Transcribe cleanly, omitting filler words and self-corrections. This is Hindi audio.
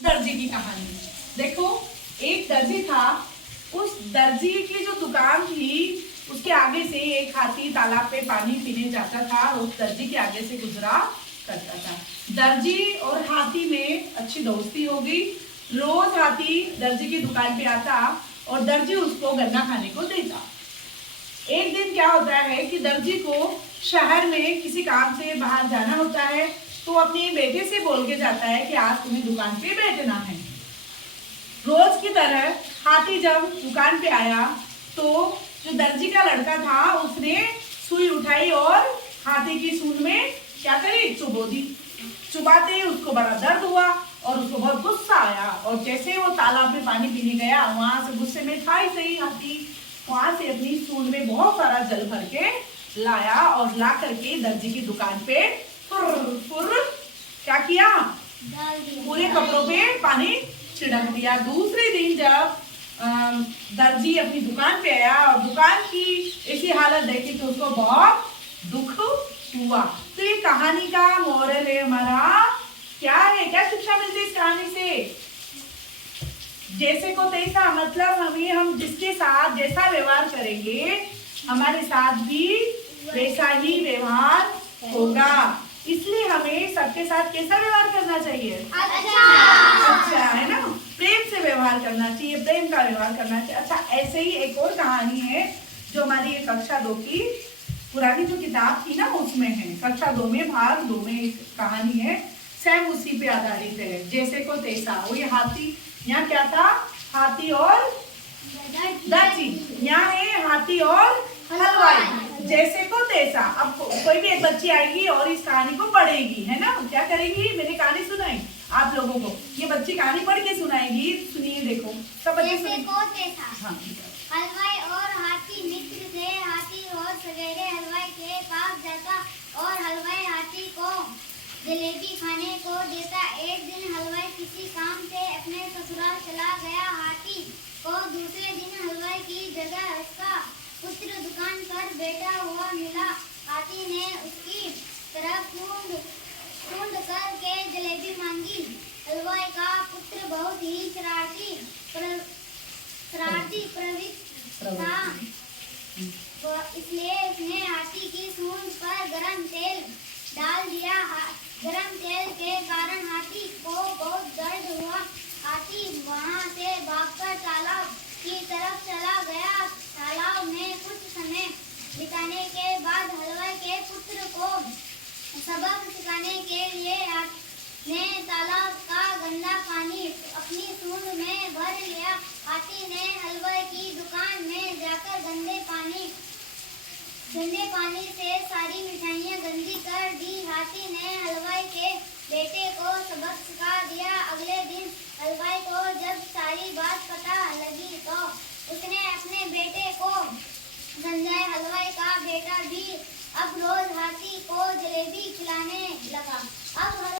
दर्जी की कहानी। देखो, एक दर्जी था। उस दर्जी की जो दुकान थी उसके आगे से एक हाथी तालाब पे पानी पीने जाता था और उस दर्जी के आगे से गुजरा करता था। दर्जी और हाथी में अच्छी दोस्ती हो गई। रोज हाथी दर्जी की दुकान पे आता और दर्जी उसको गन्ना खाने को देता। एक दिन क्या होता है कि दर्जी को शहर में किसी काम से बाहर जाना होता है, तो अपने बेटे से बोल के जाता है कि आज तुम्हें दुकान पे बैठना है। रोज की तरह हाथी जब दुकान पे आया तो जो दर्जी का लड़का था उसने सुई उठाई और हाथी की सूंड में क्या करी, चुबो दी। चुबाते ही उसको बड़ा दर्द हुआ और उसको बहुत गुस्सा आया और जैसे वो तालाब में पानी पीने गया, वहां से गुस्से में था ही सही हाथी, वहां से अपनी सूंड में बहुत सारा जल भर के लाया और ला करके दर्जी की दुकान पे फुर क्या किया, पूरे कपड़ों पे पानी छिड़क दिया। दूसरे दिन जब दर्जी अपनी दुकान पे आया और दुकान की ऐसी हालत देखी तो उसको बहुत दुख हुआ। तो ये कहानी का मोरल है हमारा, क्या है, क्या शिक्षा मिलती है इस कहानी से? जैसे को तैसा, मतलब हम जिसके साथ जैसा व्यवहार करेंगे हमारे साथ भी वैसा ही व्यवहार होगा। इसलिए हमें सबके साथ कैसा व्यवहार करना चाहिए? अच्छा, है ना, प्रेम से व्यवहार करना चाहिए, प्रेम का व्यवहार करना चाहिए। अच्छा, ऐसे ही एक और कहानी है जो हमारी कक्षा 2 की पुरानी जो किताब थी ना उसमें है। कक्षा 2 में भाग 2 में एक कहानी है, सेम उसी पे आधारित है, जैसे को तैसा। वो ये हाथी, यहाँ क्या था, हाथी और दर्जी। यहाँ है हाथी और हलवाई, जैसे को तैसा। अब कोई भी एक बच्ची आएगी और इस कहानी को पढ़ेगी, है ना, क्या करेगी, मैंने कहानी सुनाई आप लोगों को, ये बच्ची कहानी पढ़ के सुनाएगी। सुनिए, देखो सब बच्चे सुनिए। हाँ, हलवाई और हाथी मित्र थे। हाथी रोज सवेरे हलवाई के पास जाता और हलवाई हाथी को जलेबी खाने को देता। एक दिन हलवाई किसी काम से अपने ससुराल चला गया। हाथी को दूसरे दिन हलवाई की जगह उसका पुत्र दुकान पर बैठा हुआ मिला। हाथी ने उसकी तरफ ढूंढ करके जलेबी मांगी। हलवाई का पुत्र बहुत ही शरारती प्रवृत्ति था, इसलिए उसने हाथी की सूंड पर गरम तेल डाल दिया। गरम तेल के कारण हाथी को बहुत दर्द हुआ। हाथी वहां से भागकर तालाब की तरफ चला गया। तालाब में कुछ समय बिताने के बाद हलवाई के पुत्र को सबक सिखाने के लिए ने तालाब का गंदा पानी अपनी सूंड में भर लिया। हाथी ने हलवाई की दुकान में जाकर गंदे पानी से सारी मिठाइयाँ गंदी कर दी। हाथी ने हलवाई के बेटे को सबक सिखा दिया। अगले दिन हलवाई को जब सारी बात पता लगी तो उसने अपने बेटे को समझाया। हलवाई का बेटा भी अब रोज हाथी को जलेबी खिलाने लगा। अब